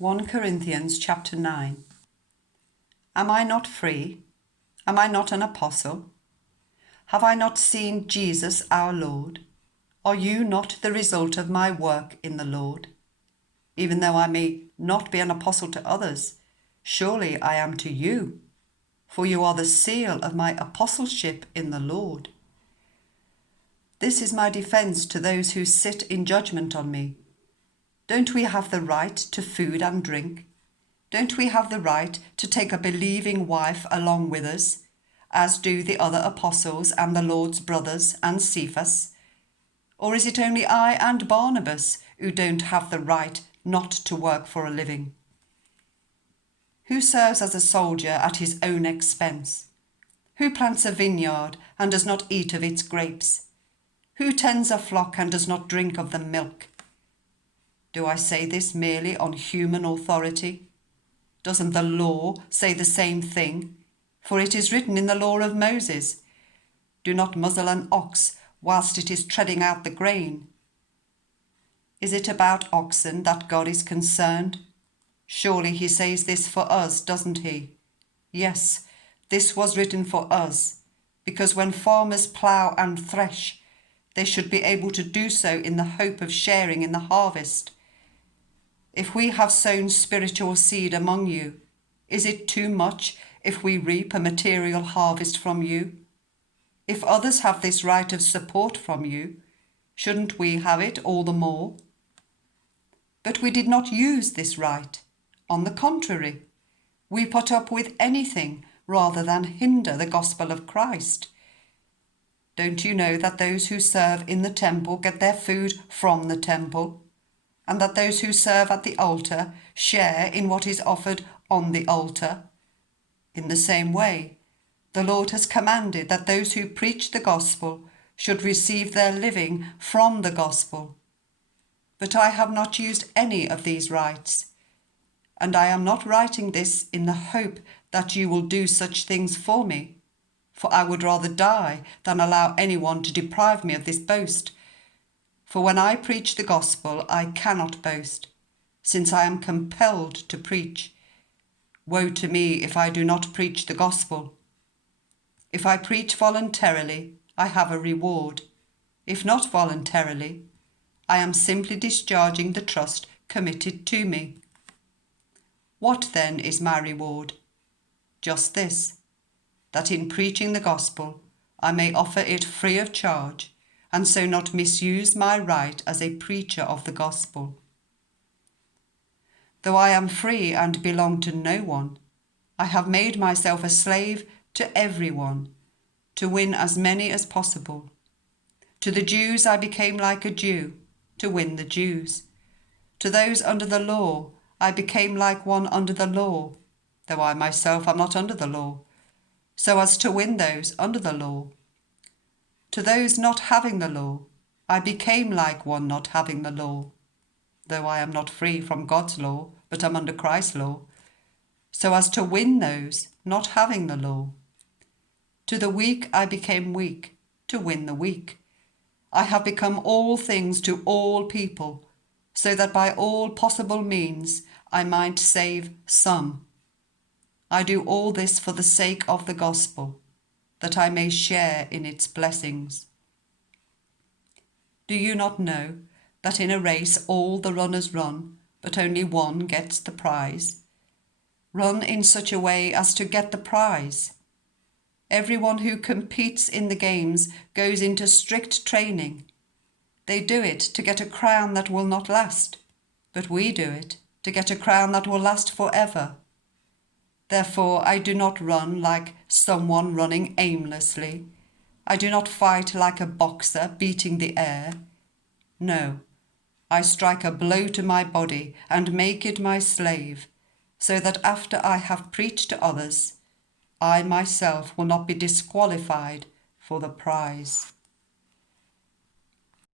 1 Corinthians chapter 9. Am I not free? Am I not an apostle? Have I not seen Jesus our Lord? Are you not the result of my work in the Lord? Even though I may not be an apostle to others, surely I am to you, for you are the seal of my apostleship in the Lord. This is my defense to those who sit in judgment on me. Don't we have the right to food and drink? Don't we have the right to take a believing wife along with us, as do the other apostles and the Lord's brothers and Cephas? Or is it only I and Barnabas who don't have the right not to work for a living? Who serves as a soldier at his own expense? Who plants a vineyard and does not eat of its grapes? Who tends a flock and does not drink of the milk? Do I say this merely on human authority? Doesn't the law say the same thing? For it is written in the law of Moses, "Do not muzzle an ox whilst it is treading out the grain." Is it about oxen that God is concerned? Surely he says this for us, doesn't he? Yes, this was written for us, because when farmers plough and thresh, they should be able to do so in the hope of sharing in the harvest. If we have sown spiritual seed among you, is it too much if we reap a material harvest from you? If others have this right of support from you, shouldn't we have it all the more? But we did not use this right. On the contrary, we put up with anything rather than hinder the gospel of Christ. Don't you know that those who serve in the temple get their food from the temple, and that those who serve at the altar share in what is offered on the altar? In the same way, the Lord has commanded that those who preach the gospel should receive their living from the gospel. But I have not used any of these rights, and I am not writing this in the hope that you will do such things for me, for I would rather die than allow anyone to deprive me of this boast. For when I preach the gospel, I cannot boast, since I am compelled to preach. Woe to me if I do not preach the gospel. If I preach voluntarily, I have a reward. If not voluntarily, I am simply discharging the trust committed to me. What then is my reward? Just this, that in preaching the gospel, I may offer it free of charge, and so not misuse my right as a preacher of the gospel. Though I am free and belong to no one, I have made myself a slave to everyone, to win as many as possible. To the Jews I became like a Jew, to win the Jews. To those under the law I became like one under the law, though I myself am not under the law, so as to win those under the law. To those not having the law, I became like one not having the law, though I am not free from God's law, but am under Christ's law, so as to win those not having the law. To the weak I became weak, to win the weak. I have become all things to all people, so that by all possible means I might save some. I do all this for the sake of the gospel, that I may share in its blessings. Do you not know that in a race all the runners run, but only one gets the prize? Run in such a way as to get the prize. Everyone who competes in the games goes into strict training. They do it to get a crown that will not last, but we do it to get a crown that will last forever. Therefore, I do not run like someone running aimlessly. I do not fight like a boxer beating the air. No, I strike a blow to my body and make it my slave, so that after I have preached to others, I myself will not be disqualified for the prize.